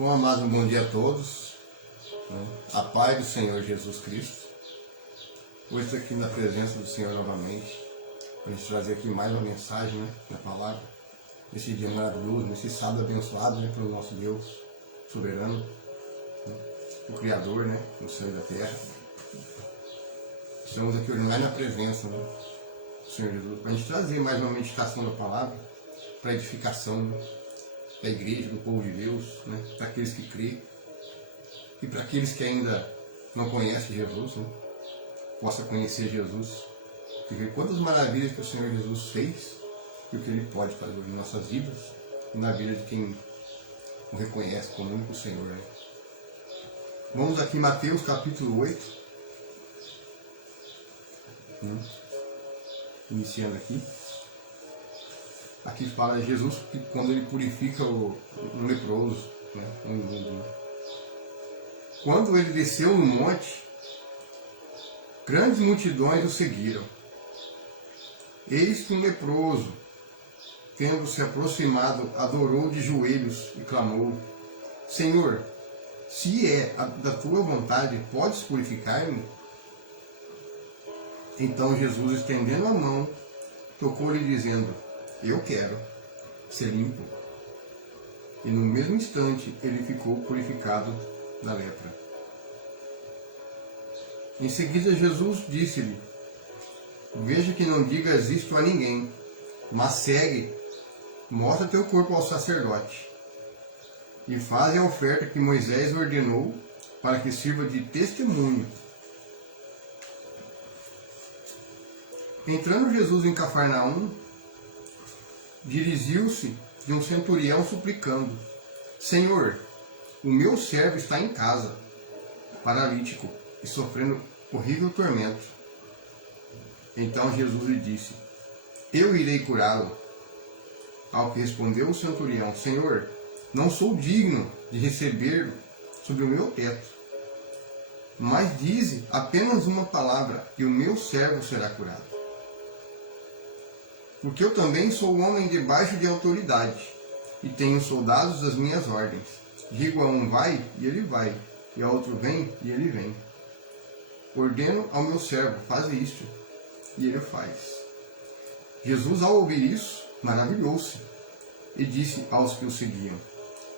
Bom, amados, um bom dia a todos. A paz do Senhor Jesus Cristo. Hoje estou aqui na presença do Senhor novamente, para a gente trazer aqui mais uma mensagem, da palavra, nesse dia maravilhoso, nesse sábado abençoado, pelo nosso Deus soberano, o Criador, do céu e da terra. Estamos aqui hoje mais na presença do Senhor Jesus, para a gente trazer mais uma meditação da palavra, para edificação da igreja, do povo de Deus, para aqueles que crêem e para aqueles que ainda não conhecem Jesus, possa conhecer Jesus e ver quantas maravilhas que o Senhor Jesus fez e o que Ele pode fazer em nossas vidas e na vida de quem o reconhece como único Senhor. Vamos aqui em Mateus capítulo 8, iniciando aqui. Aqui fala de Jesus que quando ele purifica um leproso, um imundo. Quando ele desceu no monte, grandes multidões o seguiram. Eis que um leproso, tendo se aproximado, adorou de joelhos e clamou: Senhor, se é da tua vontade, podes purificar-me? Então Jesus, estendendo a mão, tocou-lhe dizendo: Eu quero ser limpo. E no mesmo instante ele ficou purificado da lepra. Em seguida Jesus disse-lhe: Veja que não digas isto a ninguém, mas segue, mostra teu corpo ao sacerdote, e faze a oferta que Moisés ordenou, para que sirva de testemunho. Entrando Jesus em Cafarnaum, dirigiu-se de um centurião suplicando: Senhor, o meu servo está em casa, paralítico e sofrendo horrível tormento. Então Jesus lhe disse: Eu irei curá-lo. Ao que respondeu o centurião: Senhor, não sou digno de receber-lo sob o meu teto, mas dize apenas uma palavra e o meu servo será curado. Porque eu também sou homem debaixo de autoridade, e tenho soldados das minhas ordens. Digo a um vai, e ele vai, e a outro vem, e ele vem. Ordeno ao meu servo: faze isto, e ele faz. Jesus, ao ouvir isso, maravilhou-se, e disse aos que o seguiam: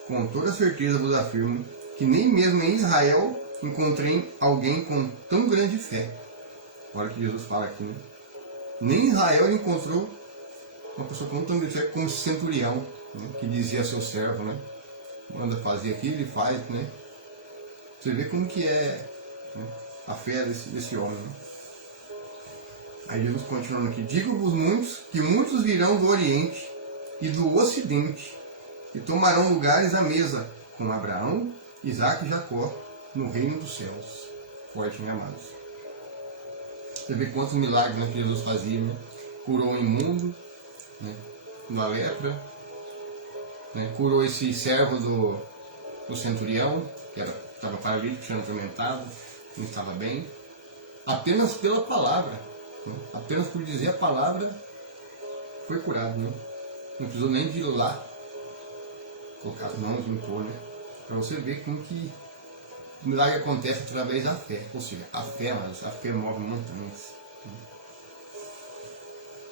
Com toda certeza vos afirmo, que nem mesmo em Israel encontrei alguém com tão grande fé. Olha o que Jesus fala aqui, Nem em Israel ele encontrou uma pessoa com tão grande fé como esse centurião, que dizia a seu servo, manda fazer aquilo, ele faz, Você vê como que é a fé desse homem. Aí Jesus continuando aqui: Digo-vos que muitos virão do Oriente e do Ocidente e tomarão lugares à mesa com Abraão, Isaque e Jacó no reino dos céus. Forte, amados? Você vê quantos milagres que Jesus fazia, Curou o imundo, uma lepra, curou esse servo do centurião, que estava paralítico, sendo atormentado, não estava bem, apenas pela palavra, apenas por dizer a palavra, foi curado, não precisou nem de ir lá, colocar as mãos, impor, para você ver como que o milagre acontece através da fé, ou seja, a fé move montanhas.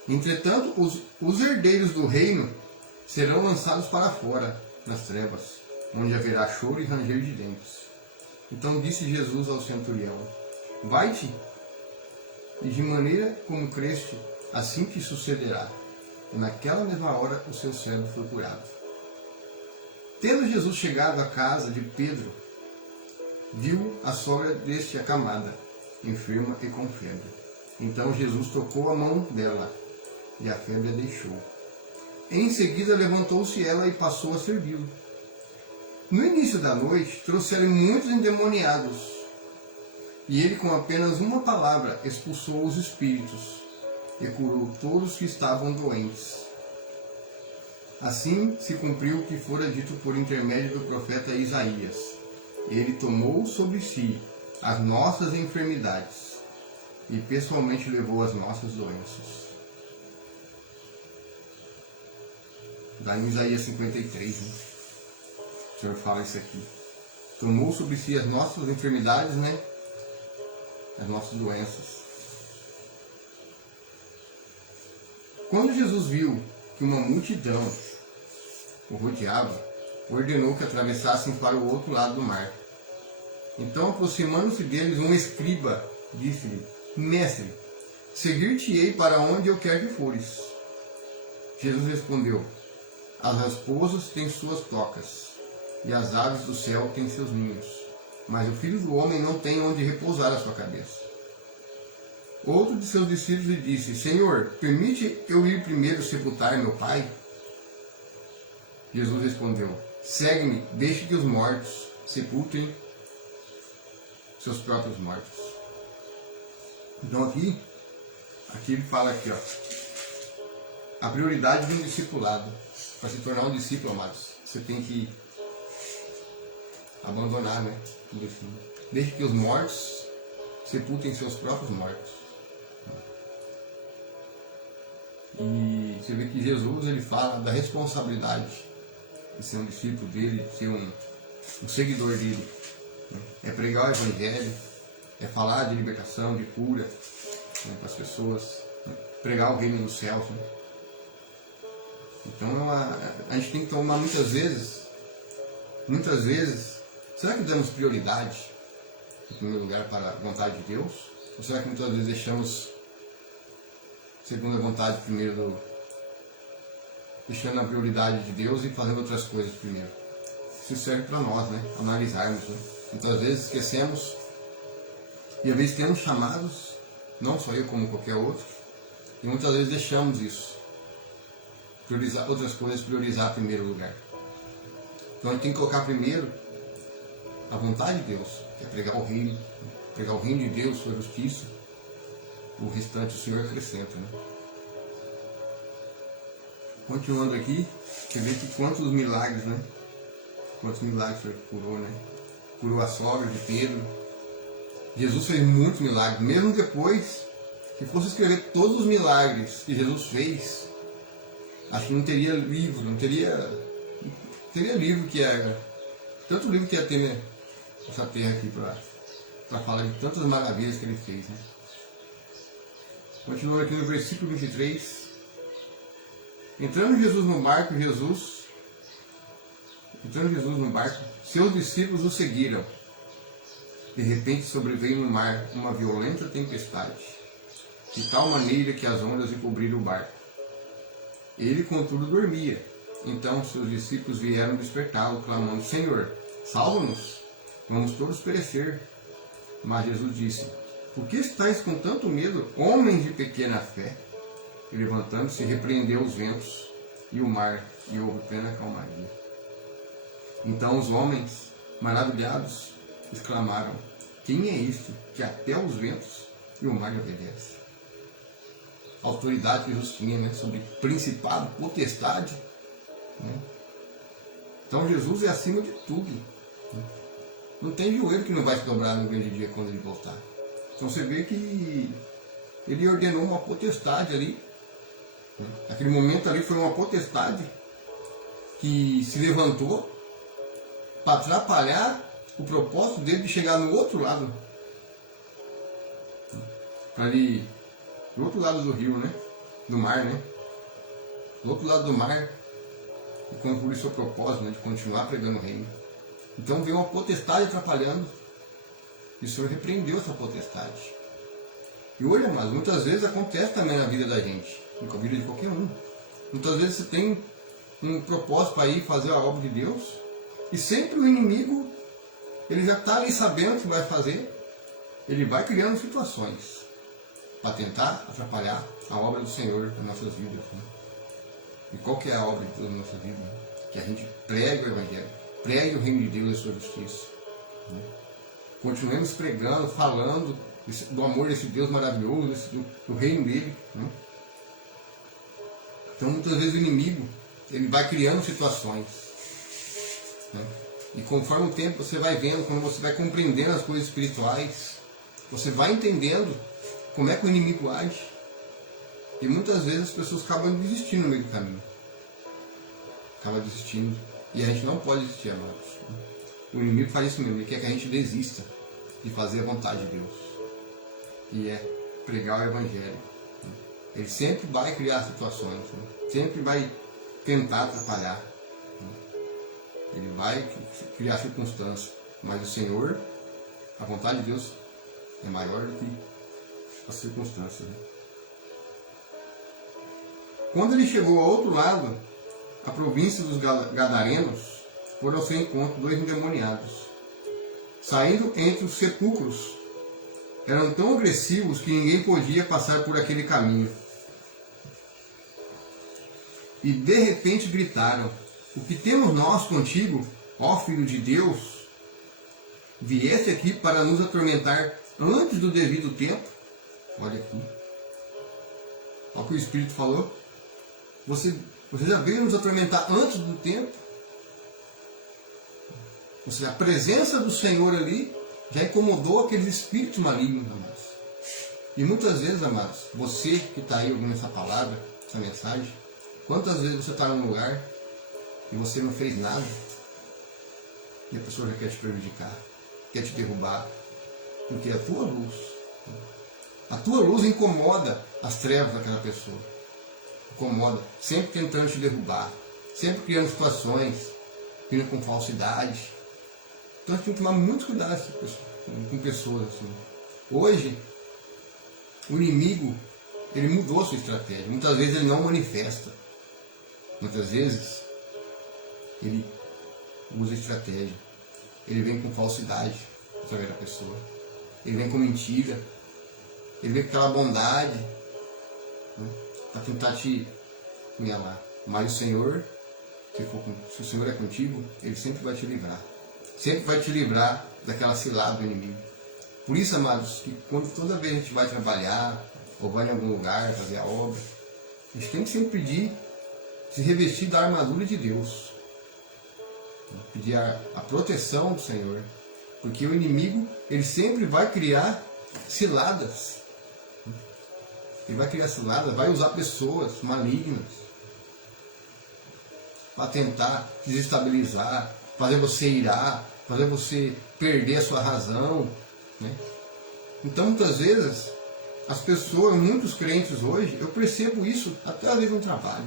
Entretanto, os herdeiros do reino serão lançados para fora, nas trevas, onde haverá choro e ranger de dentes. Então disse Jesus ao centurião: Vai-te, e de maneira como creste, assim te sucederá. e naquela mesma hora o seu servo foi curado. Tendo Jesus chegado à casa de Pedro, viu a sogra deste acamada, enferma e com febre. Então Jesus tocou a mão dela, e a febre a deixou. Em seguida levantou-se ela e passou a servi-lo. No início da noite trouxeram muitos endemoniados, e ele com apenas uma palavra expulsou os espíritos, e curou todos que estavam doentes. Assim se cumpriu o que fora dito por intermédio do profeta Isaías. Ele tomou sobre si as nossas enfermidades e pessoalmente levou as nossas doenças. Daí em Isaías 53, né? O Senhor fala isso aqui. Tomou sobre si as nossas enfermidades, né? As nossas doenças. Quando Jesus viu que uma multidão o rodeava, ordenou que atravessassem para o outro lado do mar. Então, aproximando-se deles, um escriba disse-lhe: Mestre, seguir-te-ei para onde eu quer que fores. Jesus respondeu: As raposas têm suas tocas, e as aves do céu têm seus ninhos, mas o Filho do Homem não tem onde repousar a sua cabeça. Outro de seus discípulos lhe disse: Senhor, permite eu ir primeiro sepultar meu pai? Jesus respondeu: Segue-me, deixe que os mortos sepultem seus próprios mortos. Então aqui ele fala aqui, ó, a prioridade de um discipulado. Para se tornar um discípulo, amados, você tem que abandonar, né, tudo assim. Deixe que os mortos sepultem seus próprios mortos. E você vê que Jesus, ele fala da responsabilidade de ser um discípulo dele, de ser um seguidor dele. É pregar o Evangelho, é falar de libertação, de cura, né, para as pessoas, né, pregar o reino dos céus. Né. Então a gente tem que tomar muitas vezes, será que damos prioridade, em primeiro lugar, para a vontade de Deus? Ou será que muitas vezes deixamos segundo a vontade primeiro, deixando a prioridade de Deus e fazendo outras coisas primeiro? Isso serve para nós, né? Analisarmos. Né? Muitas vezes esquecemos, e às vezes temos chamados, não só eu como qualquer outro, e muitas vezes deixamos isso. Priorizar outras coisas, priorizar em primeiro lugar. Então a gente tem que colocar primeiro a vontade de Deus, que é pregar o reino de Deus, sua justiça. O restante o Senhor acrescenta, né? Continuando aqui, você vê que quantos milagres, né? Quantos milagres o Senhor curou, né? Curou a sogra de Pedro. Jesus fez muitos milagres, mesmo depois, se fosse escrever todos os milagres que Jesus fez, acho que não teria livro, teria livro que era, tanto livro que ia ter, né, essa terra aqui para falar de tantas maravilhas que ele fez, né? Continuando aqui no versículo 23. Entrando Jesus no barco, seus discípulos o seguiram. De repente sobreveio no mar uma violenta tempestade, de tal maneira que as ondas encobriram o barco. Ele, contudo, dormia. Então seus discípulos vieram despertá-lo, clamando: Senhor, salva-nos, vamos todos perecer. Mas Jesus disse: Por que estáis com tanto medo, homens de pequena fé? E levantando-se, repreendeu os ventos e o mar, e houve plena calmaria. Então os homens, maravilhados, exclamaram: Quem é este que até os ventos e o mar lhe obedecem? A autoridade que Jesus tinha, né, sobre principado, potestade. Né? Então Jesus é acima de tudo. Né? Não tem joelho que não vai se dobrar no grande dia quando ele voltar. Então você vê que ele ordenou uma potestade ali. Né? Naquele momento ali foi uma potestade que se levantou para atrapalhar o propósito dele de chegar no outro lado. Para ali, do outro lado do rio, né? Do mar, né? Do outro lado do mar, e concluir seu propósito, né? De continuar pregando o reino. Então veio uma potestade atrapalhando, e o Senhor repreendeu essa potestade. E hoje, amados, muitas vezes acontece também na vida da gente, na vida de qualquer um. Muitas vezes você tem um propósito para ir fazer a obra de Deus, e sempre o inimigo, ele já está ali sabendo o que vai fazer, ele vai criando situações para tentar atrapalhar a obra do Senhor nas nossas vidas. Né? E qual que é a obra de Deus na nossa vida? Né? Que a gente pregue o Evangelho, pregue o reino de Deus e a sua justiça. Né? Continuemos pregando, falando do amor desse Deus maravilhoso, do reino dele. Né? Então muitas vezes o inimigo, ele vai criando situações. Né? E conforme o tempo você vai vendo, quando você vai compreendendo as coisas espirituais, você vai entendendo como é que o inimigo age. E muitas vezes as pessoas acabam desistindo no meio do caminho. Acabam desistindo. E a gente não pode desistir, amados. O inimigo faz isso mesmo, ele quer que a gente desista de fazer a vontade de Deus. E é pregar o Evangelho. Ele sempre vai criar situações, sempre vai tentar atrapalhar. Ele vai criar circunstâncias. Mas o Senhor, a vontade de Deus é maior do que as circunstâncias. Quando ele chegou ao outro lado, a província dos Gadarenos, foram ao seu encontro 2 endemoniados. Saindo entre os sepulcros, eram tão agressivos que ninguém podia passar por aquele caminho. E de repente gritaram: o que temos nós contigo, ó Filho de Deus? Vieste aqui para nos atormentar antes do devido tempo? Olha aqui. Olha o que o Espírito falou. Você já veio nos atormentar antes do tempo? Ou seja, a presença do Senhor ali já incomodou aqueles espíritos malignos, amados. E muitas vezes, amados, você que está aí ouvindo essa palavra, essa mensagem, quantas vezes você está num lugar e você não fez nada e a pessoa já quer te prejudicar, quer te derrubar, porque a tua luz incomoda as trevas daquela pessoa, incomoda, sempre tentando te derrubar, sempre criando situações, vindo com falsidade. Então a gente tem que tomar muito cuidado com pessoas assim. Hoje, o inimigo, ele mudou a sua estratégia. Muitas vezes ele não manifesta. Muitas vezes ele usa estratégia. Ele vem com falsidade através da pessoa. Ele vem com mentira. Ele vem com aquela bondade, né, para tentar te enganar. Mas o Senhor, se o Senhor é contigo, Ele sempre vai te livrar. Sempre vai te livrar daquela cilada do inimigo. Por isso, amados, que toda vez a gente vai trabalhar, ou vai em algum lugar fazer a obra, a gente tem que sempre pedir, se revestir da armadura de Deus. Pedir a proteção do Senhor. Porque o inimigo, ele sempre vai criar ciladas. Ele vai criar ciladas, vai usar pessoas malignas para tentar desestabilizar, fazer você irar, fazer você perder a sua razão, né? Então muitas vezes as pessoas, muitos crentes hoje, eu percebo isso até às vezes no trabalho.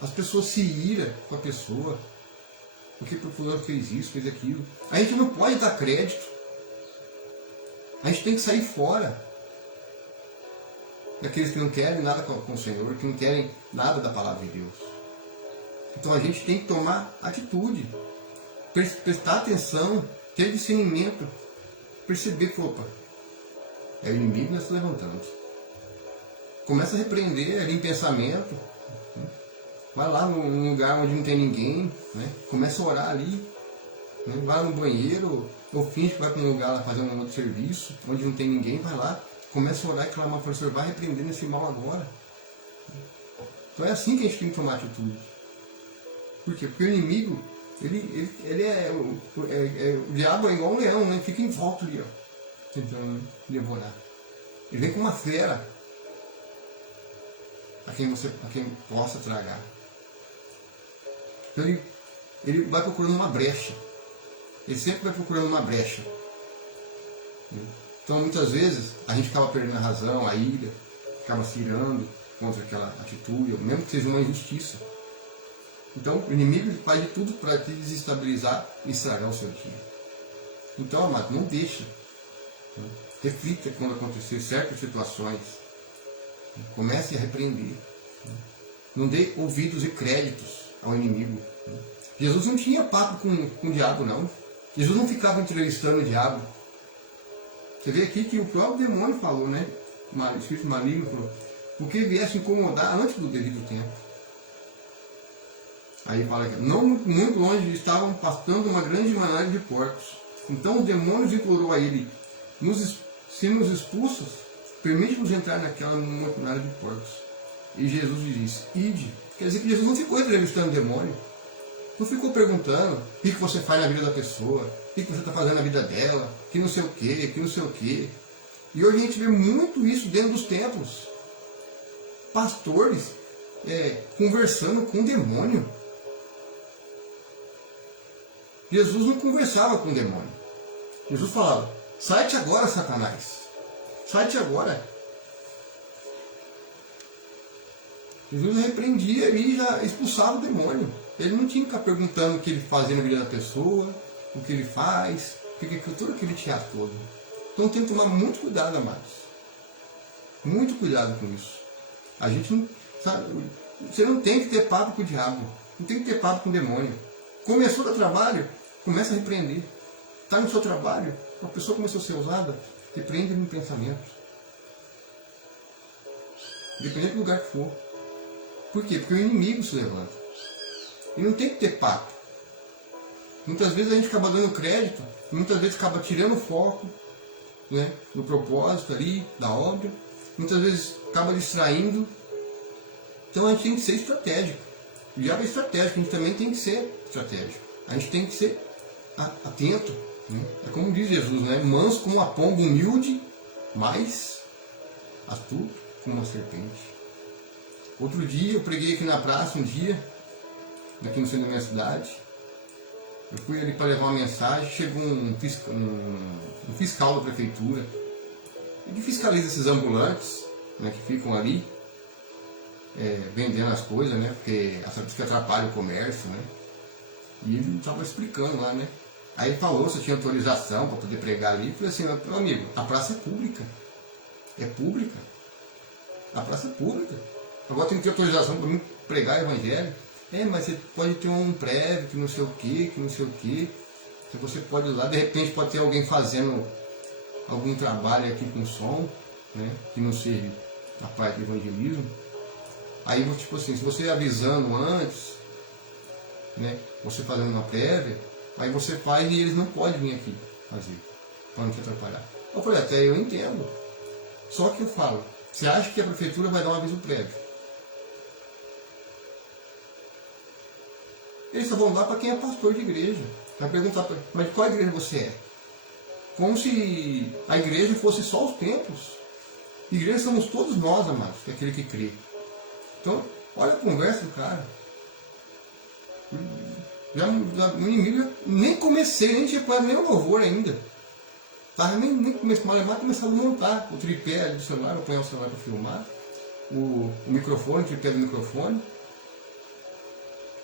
As pessoas se iram com a pessoa, porque o fulano fez isso, fez aquilo. A gente não pode dar crédito. A gente tem que sair fora daqueles que não querem nada com o Senhor, que não querem nada da palavra de Deus. Então a gente tem que tomar atitude, prestar atenção, ter discernimento, perceber que, opa, é o inimigo que está se levantando. Começa a repreender ali em pensamento, né? Vai lá num lugar onde não tem ninguém, né? Começa a orar ali, né? Vai lá no banheiro, ou finge que vai para um lugar lá fazer um outro serviço, onde não tem ninguém, vai lá, começa a orar e clamar para o Senhor, vai repreendendo esse mal agora. Então é assim que a gente tem que tomar atitude. Por quê? Porque o inimigo, o diabo é igual um leão, né? Fica em volta ali, ó, tentando devorar. Ele vem com uma fera a quem possa tragar. Então ele vai procurando uma brecha. Ele sempre vai procurando uma brecha. Então muitas vezes a gente acaba perdendo a razão, a ira, acaba se irando contra aquela atitude, mesmo que seja uma injustiça. Então o inimigo faz de tudo para te desestabilizar e estragar o seu dia. Então, amado, não deixa. Reflita quando acontecer certas situações. Comece a repreender. Não dê ouvidos e créditos ao inimigo. Jesus não tinha papo com o diabo, não. Jesus não ficava entrevistando o diabo. Você vê aqui que o próprio demônio falou, né? O espírito maligno falou, porque viesse incomodar antes do devido tempo. Aí fala aqui, não muito longe estavam pastando uma grande manada de porcos. Então o demônio implorou a ele, se nos expulsas, permite-nos entrar naquela manada de porcos. E Jesus lhe disse, ide. Quer dizer que Jesus não ficou entrevistando o demônio. Não ficou perguntando o que você faz na vida da pessoa, o que você está fazendo na vida dela, que não sei o que, que não sei o que. E hoje a gente vê muito isso dentro dos templos. Pastores conversando com o demônio. Jesus não conversava com o demônio. Jesus falava, sai-te agora, Satanás. Sai-te agora. Jesus repreendia e já expulsava o demônio. Ele não tinha que ficar perguntando o que ele fazia na vida da pessoa, o que ele faz, tudo aquele teatro todo. Então tem que tomar muito cuidado, amados. Muito cuidado com isso. A gente não, sabe, você não tem que ter papo com o diabo. Não tem que ter papo com o demônio. Começou o trabalho, começa a repreender. Está no seu trabalho, a pessoa começou a ser usada, repreende no pensamento. Dependendo do lugar que for. Por quê? Porque o inimigo se levanta. E não tem que ter papo. Muitas vezes a gente acaba dando crédito, muitas vezes acaba tirando o foco, né, do propósito ali, da obra. Muitas vezes acaba distraindo. Então a gente tem que ser estratégico. O diabo é estratégico, a gente também tem que ser estratégico. A gente tem que ser atento. Né? É como diz Jesus, né? Manso como uma pomba, humilde, mas astuto como uma serpente. Outro dia eu preguei aqui na praça, um dia, aqui no centro da minha cidade. Eu fui ali para levar uma mensagem, chegou um fiscal da prefeitura, que fiscaliza esses ambulantes, né, que ficam ali, vendendo as coisas, né, porque diz que atrapalha o comércio, né. E ele estava explicando lá, né. Aí ele falou se tinha autorização para poder pregar ali. Eu falei assim, meu amigo, a praça é pública. É pública. A praça é pública. Agora tem que ter autorização para mim pregar evangelho. Mas você pode ter um prévio, que não sei o que, Se você pode ir lá, de repente pode ter alguém fazendo algum trabalho aqui com som, né, que não seja a parte de evangelismo. Aí, tipo assim, se você avisando antes, né, você fazendo uma prévia, aí você faz e eles não podem vir aqui fazer, para não te atrapalhar. Eu falei, até eu entendo. Só que eu falo, você acha que a prefeitura vai dar um aviso prévio? Eles só vão lá para quem é pastor de igreja. Vai perguntar para ele, mas de qual igreja você é? Como se a igreja fosse só os templos. Igreja somos todos nós, amados, que é aquele que crê. Então, olha a conversa do cara. No inimigo, nem comecei, nem tinha parado nem o louvor ainda. Nem comecei, mas começaram a montar o tripé do celular, apanhar o celular para filmar, o microfone, o tripé do microfone.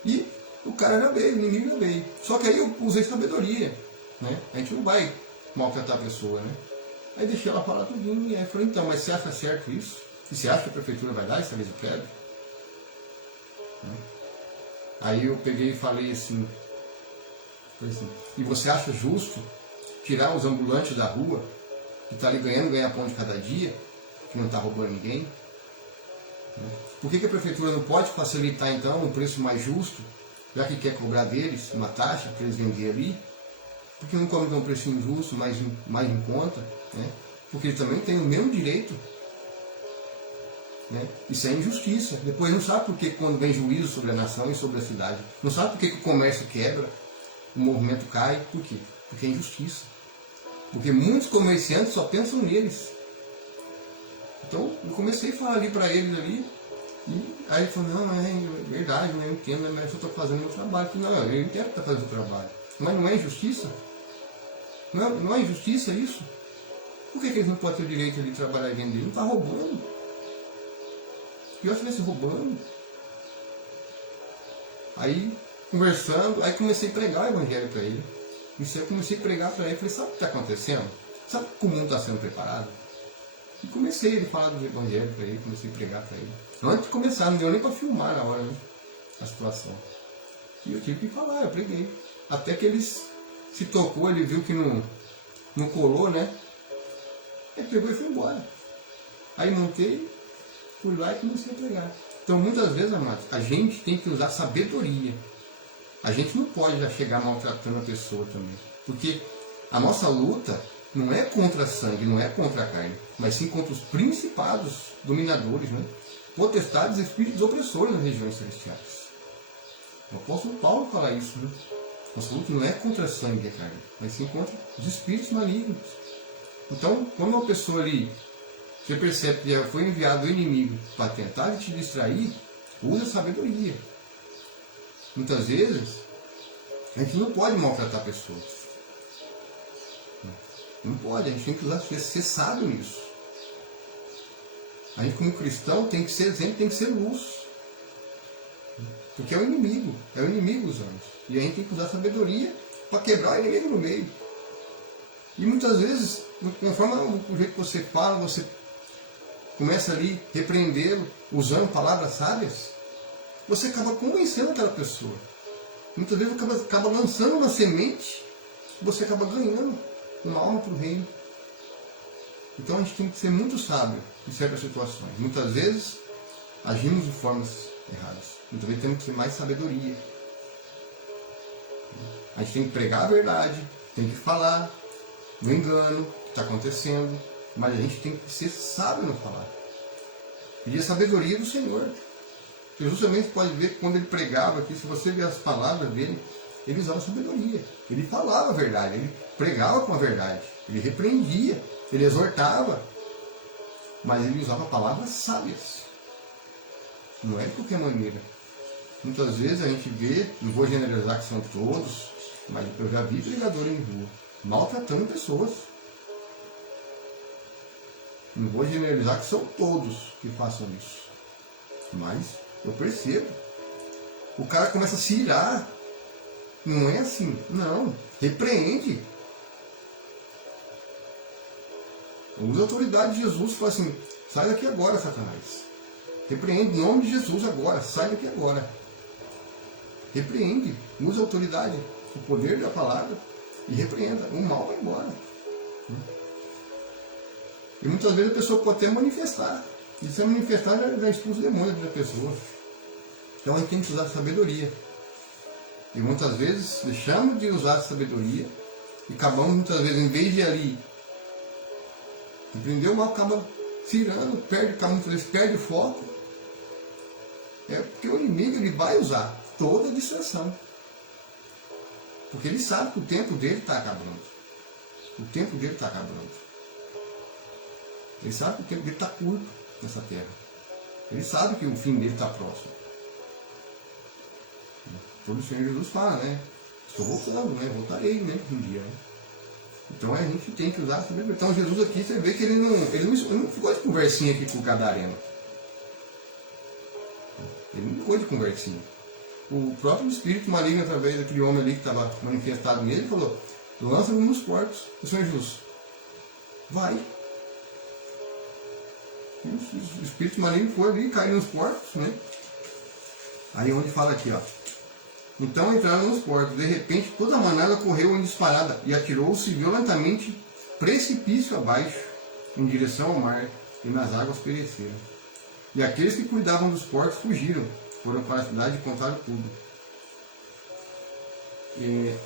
E o cara era bem, o inimigo era bem. Só que aí eu usei sabedoria, né? A gente não vai maltratar a pessoa, né? Aí deixei ela falar tudinho, e aí falei, então, mas você acha certo isso? E você acha que a prefeitura vai dar esse aviso prévio? Né? Aí eu peguei e falei assim, e você acha justo tirar os ambulantes da rua, que está ali ganhando ganha-pão de cada dia, que não está roubando ninguém? Né? Por que a prefeitura não pode facilitar então um preço mais justo, já que quer cobrar deles uma taxa para eles venderem ali? Porque não cobra um preço injusto, mais em conta, né? Porque ele também tem o mesmo direito. Né? Isso é injustiça. Depois não sabe por que quando vem juízo sobre a nação e sobre a cidade. Não sabe por que o comércio quebra, o movimento cai. Por quê? Porque é injustiça. Porque muitos comerciantes só pensam neles. Então eu comecei a falar ali para eles ali. E aí ele falou, não, é verdade, eu entendo, mas eu estou fazendo meu trabalho. Eu falei, não, eu entendo que está fazendo o trabalho. Mas não é injustiça? Não é injustiça isso? Por que eles não podem ter o direito de trabalhar e vender? Não está roubando. Pior se estivesse roubando. Aí, conversando, aí comecei a pregar o evangelho para ele. Comecei a pregar para ele. Falei, sabe o que está acontecendo? Sabe como o mundo está sendo preparado? E comecei a falar do evangelho para ele, comecei a pregar para ele. Antes de começar, não deu nem para filmar na hora, né? A situação. E eu tive que falar, eu preguei. Até que ele se tocou, ele viu que não colou, né? Ele pegou e foi embora. Aí montei, fui lá e comecei a pregar. Então muitas vezes, amados, a gente tem que usar sabedoria. A gente não pode já chegar maltratando a pessoa também. Porque a nossa luta não é contra a sangue, não é contra a carne, mas sim contra os principados dominadores, né? Potestades e espíritos opressores nas regiões celestiais. O apóstolo Paulo fala isso, né? Nossa luta não é contra a sangue e a carne, mas sim contra os espíritos malignos. Então, quando uma pessoa ali, você percebe que já foi enviado o inimigo para tentar te distrair, usa sabedoria. Muitas vezes, a gente não pode maltratar pessoas. Não pode, a gente tem que usar, ser sábio nisso. A gente como cristão tem que ser exemplo, tem que ser luz. Porque é o inimigo usando. E a gente tem que usar sabedoria para quebrar o inimigo no meio. E muitas vezes, conforme o jeito que você fala, você começa ali a repreendê-lo, usando palavras sábias, você acaba convencendo aquela pessoa. Muitas vezes acaba lançando uma semente, você acaba ganhando uma alma para o reino. Então a gente tem que ser muito sábio em certas situações. Muitas vezes agimos de formas erradas. Muitas vezes temos que ter mais sabedoria. A gente tem que pregar a verdade, tem que falar no engano que está acontecendo, mas a gente tem que ser sábio no falar. Pedir a sabedoria do Senhor. Jesus também pode ver que quando ele pregava aqui, se você ver as palavras dele, ele usava sabedoria. Ele falava a verdade, ele pregava com a verdade, ele repreendia, ele exortava, mas ele usava palavras sábias. Não é de qualquer maneira. Muitas vezes a gente vê, não vou generalizar que são todos, mas eu já vi pregadores em rua maltratando pessoas. Não vou generalizar que são todos que façam isso, mas eu percebo. O cara começa a se irar. Não é assim, não. Repreende. Usa a autoridade de Jesus e fala assim: sai daqui agora, Satanás. Repreende em nome de Jesus agora, sai daqui agora. Repreende, usa a autoridade, o poder da palavra e repreenda. O mal vai embora. E muitas vezes a pessoa pode até manifestar. E se manifestar, já expulsa o demônio da pessoa. Então a gente tem que usar a sabedoria. E muitas vezes deixamos de usar a sabedoria e acabamos, muitas vezes, em vez de ali empreender o mal, acaba tirando, muitas vezes perde o foco. É porque o inimigo ele vai usar toda a distração. Porque ele sabe que o tempo dele está acabando. O tempo dele está acabando. Ele sabe que o tempo dele está curto nessa terra. Ele sabe que o fim dele está próximo. Todo o Senhor Jesus fala, né? Estou voltando, né? Voltarei, né? Um dia, né? Então a gente tem que usar a sabedoria. Então Jesus aqui, você vê que ele não ficou de conversinha aqui com o Gadareno. Ele não ficou de conversinha. O próprio espírito maligno, através daquele homem ali que estava manifestado nele, falou: lança-me nos porcos. O Senhor Jesus, vai. E o espírito maligno foi ali, caiu nos porcos, né? Aí onde fala aqui, ó. Então entraram nos porcos. De repente, toda a manada correu em disparada e atirou-se violentamente precipício abaixo, em direção ao mar, e nas águas pereceram. E aqueles que cuidavam dos porcos fugiram, foram para a cidade e contaram tudo.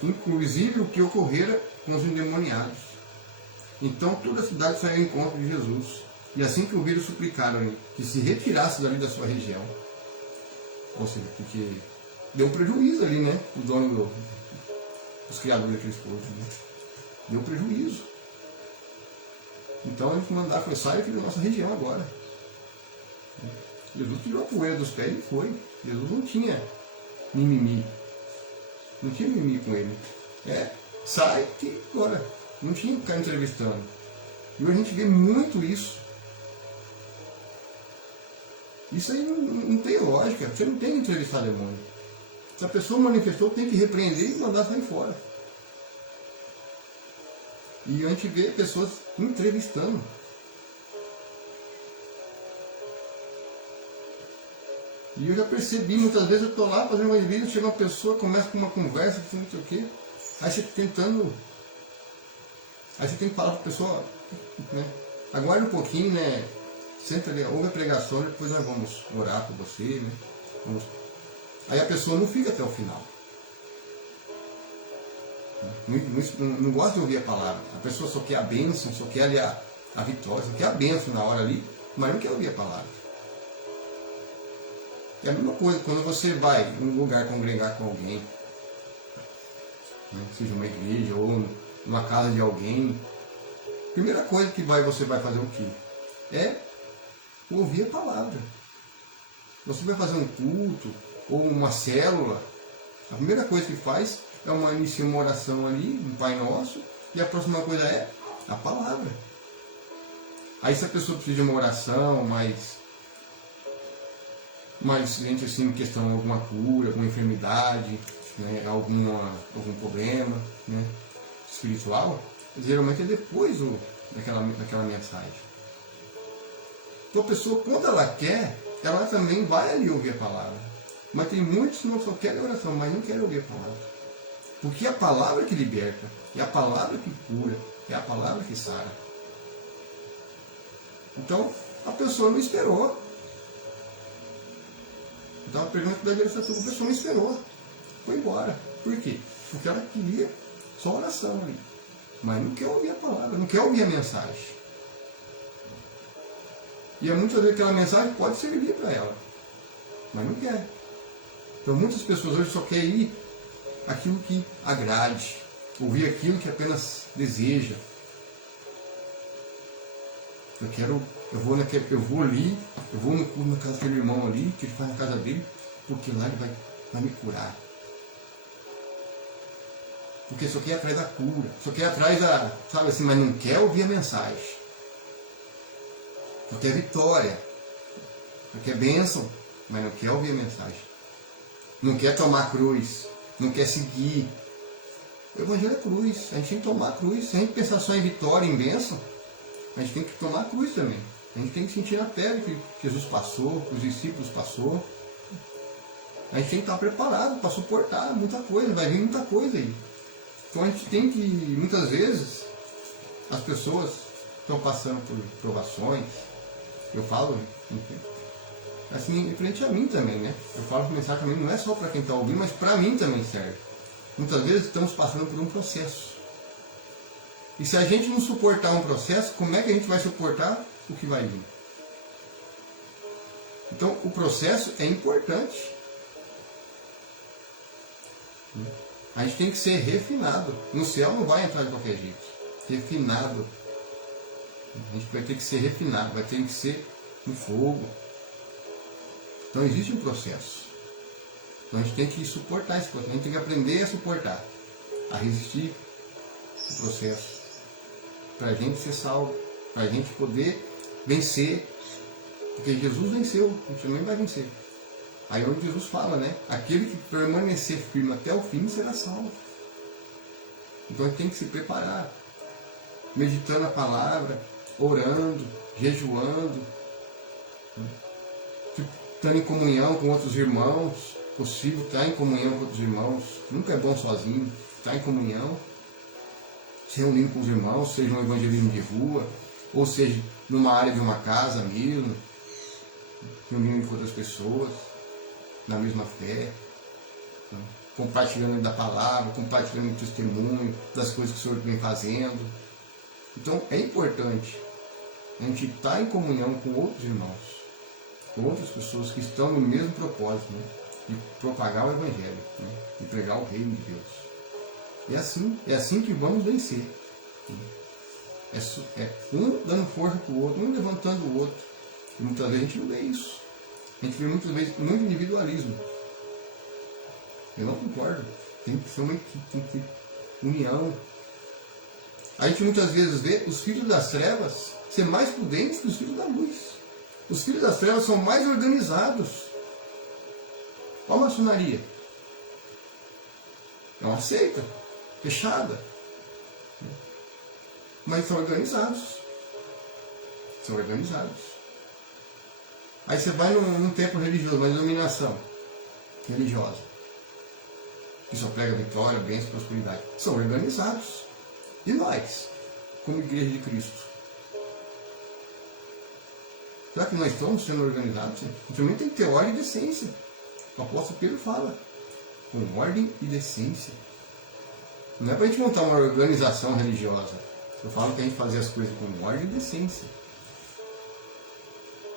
Inclusive o que ocorrera com os endemoniados. Então toda a cidade saiu ao encontro de Jesus. E assim que o ouviram, suplicaram-lhe que se retirasse dali da sua região. Ou seja, porque deu prejuízo ali, né? O dono dos criadores daqueles porcos, né? Deu prejuízo. Então eles mandaram, foi: sai aqui da nossa região agora. Jesus tirou a poeira dos pés e foi. Jesus não tinha mimimi. Não tinha mimimi com ele. Sai que agora. Não tinha que ficar entrevistando. E a gente vê muito isso. Isso aí não tem lógica. Você não tem que entrevistar demônio. Se a pessoa manifestou, tem que repreender e mandar sair fora. E a gente vê pessoas entrevistando. E eu já percebi, muitas vezes eu estou lá fazendo uma vídeo, chega uma pessoa, começa com uma conversa, não sei o quê, aí você tentando. Aí você tem que falar para a pessoa, né? Aguarde um pouquinho, né? Senta ali, ouve a pregação, depois nós vamos orar por você, né? Aí a pessoa não fica até o final. Não gosta de ouvir a palavra. A pessoa só quer a bênção, só quer ali a vitória, só quer a bênção na hora ali, mas não quer ouvir a palavra. É a mesma coisa quando você vai num lugar congregar com alguém, né? Seja uma igreja ou numa casa de alguém. A primeira coisa que você vai fazer o quê? É ouvir a palavra. Você vai fazer um culto ou uma célula, a primeira coisa que faz é iniciar uma oração ali, um Pai Nosso, e a próxima coisa é a palavra. Aí se a pessoa precisa de uma oração mais gente assim, em questão de alguma cura, alguma enfermidade, né, algum problema, né, espiritual, geralmente é depois daquela mensagem. Então a pessoa, quando ela quer, ela também vai ali ouvir a palavra. Mas tem muitos que não só querem oração, mas não querem ouvir a palavra. Porque é a palavra que liberta, é a palavra que cura, é a palavra que sara. Então, a pessoa não esperou. Então a pergunta da direção, a pessoa não esperou. Foi embora. Por quê? Porque ela queria só oração ali. Mas não quer ouvir a palavra, não quer ouvir a mensagem. E muitas vezes aquela mensagem pode servir para ela, mas não quer. Então muitas pessoas hoje só querem ir aquilo que agrade, ouvir aquilo que apenas deseja. Eu vou ali, eu vou no culto na casa daquele irmão ali, que ele faz na casa dele, porque lá ele vai me curar. Porque só quer ir atrás da cura, só quer ir atrás sabe assim, mas não quer ouvir a mensagem. Só quer vitória, só quer bênção, mas não quer ouvir a mensagem. Não quer tomar cruz, não quer seguir. O Evangelho é cruz, a gente tem que tomar a cruz. Se a gente pensar só em vitória, em bênção, a gente tem que tomar a cruz também. A gente tem que sentir na pele que Jesus passou, que os discípulos passou. A gente tem que estar preparado para suportar muita coisa, vai vir muita coisa aí. Então a gente tem que, muitas vezes, as pessoas estão passando por provações. Eu falo, assim, em frente a mim também, né? Eu falo que a mensagem também não é só para quem está ouvindo, mas para mim também serve. Muitas vezes estamos passando por um processo. E se a gente não suportar um processo, como é que a gente vai suportar o que vai vir? Então, o processo é importante. A gente tem que ser refinado. No céu não vai entrar de qualquer jeito. Refinado. A gente vai ter que ser refinado, vai ter que ser no fogo. Então existe um processo. Então a gente tem que suportar esse processo. A gente tem que aprender a suportar, a resistir o processo. Para a gente ser salvo, para a gente poder vencer. Porque Jesus venceu, a gente também vai vencer. Aí onde Jesus fala, né? Aquele que permanecer firme até o fim será salvo. Então a gente tem que se preparar, meditando a palavra, orando, jejuando, estando em comunhão com outros irmãos, possível estar em comunhão com outros irmãos, nunca é bom sozinho, estar em comunhão, se reunindo com os irmãos, seja um evangelismo de rua, ou seja numa área de uma casa mesmo, reunindo com outras pessoas, na mesma fé, compartilhando da palavra, compartilhando o testemunho, das coisas que o Senhor vem fazendo. Então é importante a gente estar em comunhão com outros irmãos, com outras pessoas que estão no mesmo propósito, né? De propagar o Evangelho, né? De pregar o reino de Deus. É assim que vamos vencer. É um dando força para o outro, um levantando o outro. E muitas vezes a gente não vê isso. A gente vê muitas vezes muito individualismo. Eu não concordo. Tem que ser uma equipe, tem que ter união. A gente muitas vezes vê os filhos das trevas ser mais prudentes que os filhos da luz. Os filhos das trevas são mais organizados. Olha a maçonaria. É uma seita fechada. Mas são organizados. São organizados. Aí você vai num templo religioso, uma iluminação religiosa, que só prega vitória, bênção, prosperidade. São organizados. E nós, como Igreja de Cristo? Será que nós estamos sendo organizados? Também tem que ter ordem e decência. O apóstolo Pedro fala, com ordem e decência. Não é para a gente montar uma organização religiosa. Eu falo que a gente fazer as coisas com ordem e decência.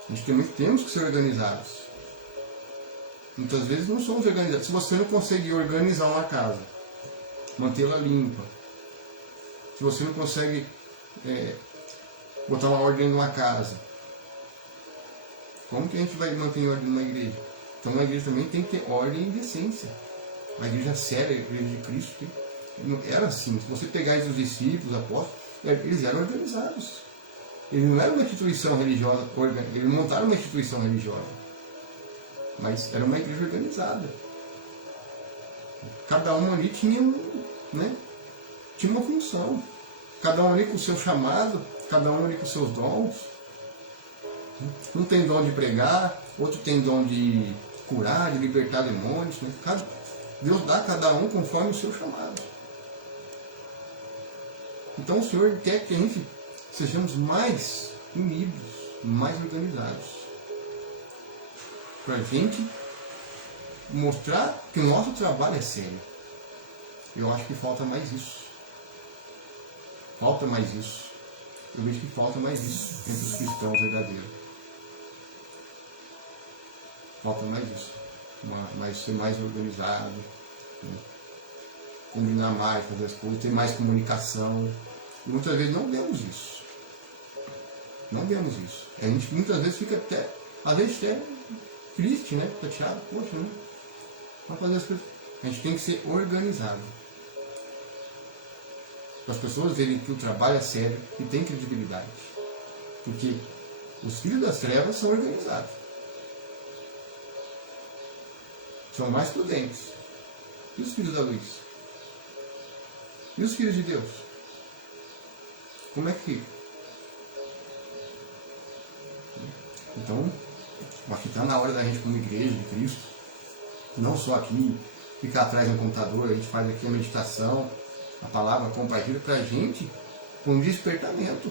A gente também temos que ser organizados. Muitas vezes não somos organizados. Se você não conseguir organizar uma casa, mantê-la limpa, se você não consegue botar uma ordem numa casa, como que a gente vai manter ordem numa igreja? Então uma igreja também tem que ter ordem e decência. Uma igreja séria, a igreja de Cristo, era assim. Se você pegar os discípulos, os apóstolos, eles eram organizados. Eles não eram uma instituição religiosa, eles não montaram uma instituição religiosa, mas era uma igreja organizada. Cada um ali tinha uma função. Cada um ali com o seu chamado, cada um ali com os seus dons. Um tem dom de pregar, outro tem dom de curar, de libertar demônios. Né? Deus dá a cada um conforme o seu chamado. Então o Senhor quer que a gente sejamos mais unidos, mais organizados. Para a gente mostrar que o nosso trabalho é sério. Eu acho que falta mais isso. Falta mais isso. Eu vejo que falta mais isso entre os cristãos verdadeiros. Falta mais isso. Ser mais organizado. Né? Combinar mais, fazer as coisas, ter mais comunicação. E muitas vezes não vemos isso. Não vemos isso. A gente muitas vezes fica às vezes até triste, né? Chateado, poxa, né? Vamos fazer as coisas. A gente tem que ser organizado. Para as pessoas verem que o trabalho é sério e tem credibilidade. Porque os filhos das trevas são organizados. São mais prudentes. E os filhos da luz? E os filhos de Deus? Como é que fica? Então, acho que está na hora da gente, como igreja de Cristo, não só aqui, ficar atrás no computador, a gente faz aqui a meditação, a palavra compartilha para a gente um despertamento.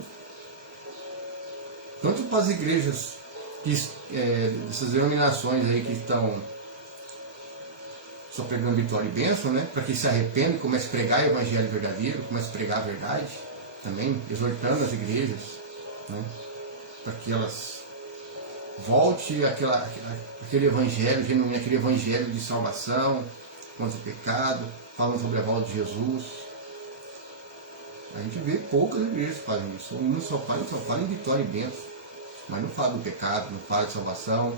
Tanto para as igrejas, essas denominações aí que estão só pregando vitória e bênção, né? Para que se arrependam e comece a pregar o evangelho verdadeiro, comece a pregar a verdade, também exortando as igrejas, né? Para que elas voltem aquele evangelho genuíno, aquele evangelho de salvação, contra o pecado, falando sobre a volta de Jesus. A gente vê poucas igrejas que fazem isso. O mundo só fala em vitória e bênção, mas não fala do pecado, não fala de salvação,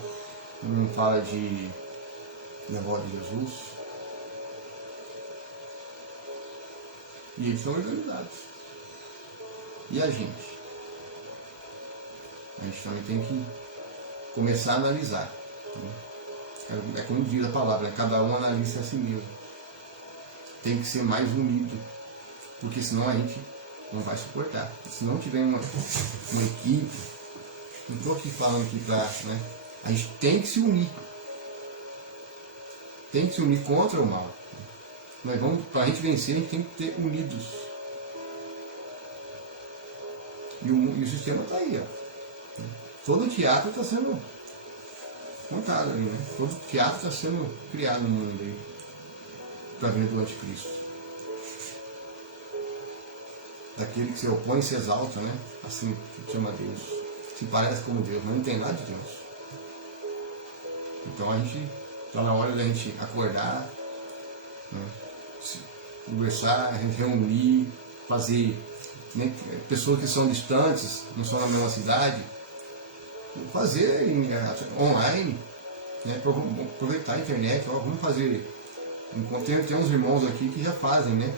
não fala da volta de Jesus. E eles são organizados. E a gente? A gente também tem que começar a analisar. Né? É como diz a palavra, cada um analisa a si mesmo. Tem que ser mais unido, porque senão a gente não vai suportar. Se não tiver uma equipe, não estou aqui falando aqui para... Né? A gente tem que se unir. Tem que se unir contra o mal. Para a gente vencer, a gente tem que ter unidos. E o sistema está aí. Ó. Todo o teatro está sendo montado ali. Né? Todo o teatro está sendo criado no mundo aí. Para vir do anticristo. Daquele que se opõe e se exalta, né? Assim que chama Deus. Se parece como Deus, mas não tem nada de Deus. Então a gente está na hora da gente acordar, né? Conversar, a gente reunir, fazer, né? Pessoas que são distantes, não são na mesma cidade, fazer online, né? Aproveitar a internet, ó, vamos fazer. Tem uns irmãos aqui que já fazem, né?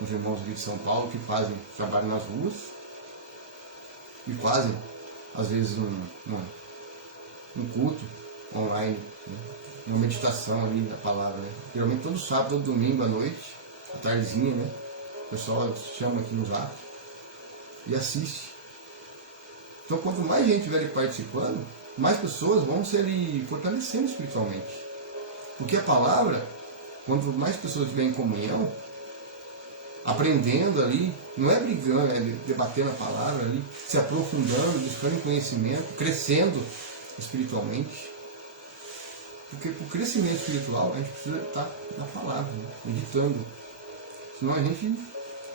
Uns irmãos aqui de São Paulo que fazem trabalho nas ruas e fazem, às vezes, um culto online, né? Uma meditação ali da palavra, né? Geralmente todo sábado, todo domingo à noite, à tardezinha, né? O pessoal chama aqui nos atos e assiste. Então, quanto mais gente estiver participando, mais pessoas vão se ali fortalecendo espiritualmente. Porque a palavra, quanto mais pessoas estiverem em comunhão, aprendendo ali, não é brigando, é debatendo a palavra ali, se aprofundando, buscando conhecimento, crescendo espiritualmente. Porque para o crescimento espiritual a gente precisa estar na palavra, né? Meditando. Senão a gente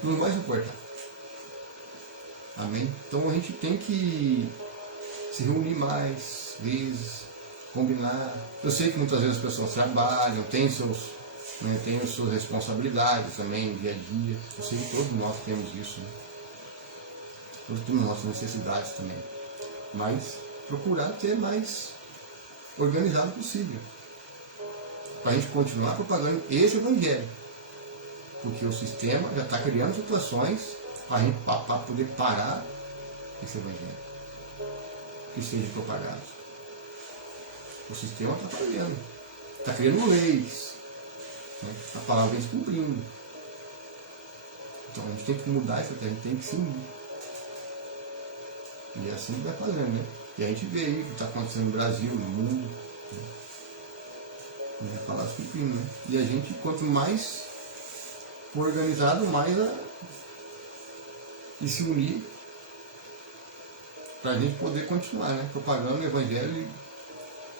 não vai suportar. Amém? Então a gente tem que se reunir mais vezes, combinar. Eu sei que muitas vezes as pessoas trabalham, têm suas responsabilidades também no dia a dia. Eu sei que todos nós temos isso, né? Todos temos nossas necessidades também. Mas procurar ter mais organizado possível. Para a gente continuar propagando esse evangelho. Porque o sistema já está criando situações para poder parar esse evangelho. Que seja propagado. O sistema está fazendo. Está criando leis. Né? A palavra vem se cumprindo. Então a gente tem que mudar isso, a gente tem que se unir. E é assim que vai fazendo, né? E a gente vê aí o que está acontecendo no Brasil, no mundo. Né? A palavra se cumprindo, né? E a gente, quanto mais for organizado, mais e se unir para a gente poder continuar, né? Propagando o evangelho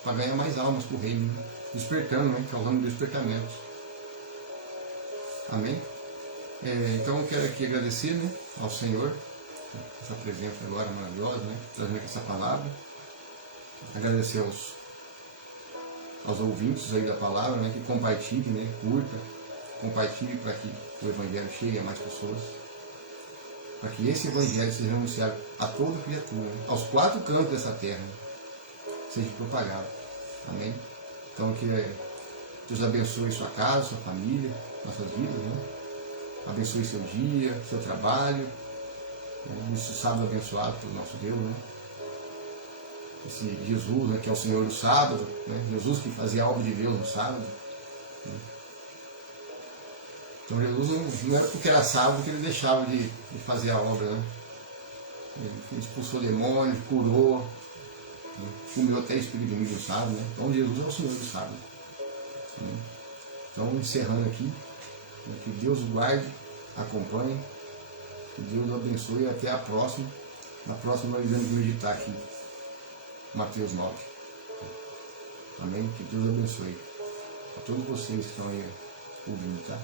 para ganhar mais almas para o reino, né? Despertando, né? Que é o nome do despertamento. Amém? Então eu quero aqui agradecer, né, ao Senhor, essa presença agora maravilhosa, né? Trazendo aqui essa palavra. Agradecer aos ouvintes aí da palavra, né? Que compartilhem, né? Curta, compartilhe para que o evangelho chegue a mais pessoas. Para que esse evangelho seja anunciado a toda criatura, né? Aos 4 cantos dessa terra, né? Seja propagado. Amém? Então que Deus abençoe sua casa, sua família, nossas vidas, né? Abençoe seu dia, seu trabalho, né? Esse sábado abençoado pelo nosso Deus, né? Esse Jesus, né, que é o Senhor do sábado, né? Jesus que fazia a obra de Deus no sábado, né? Então Jesus não era porque era sábado que ele deixava de fazer a obra, né? Ele expulsou demônios, curou, né? Comeu até espírito inimigo no sábado, né? Então Jesus é o Senhor do sábado, né? Então encerrando aqui, né? Que Deus o guarde, acompanhe, que Deus o abençoe e até a próxima. Na próxima nós vamos meditar aqui, Mateus 9. Amém? Que Deus abençoe a todos vocês que estão aí ouvindo, tá?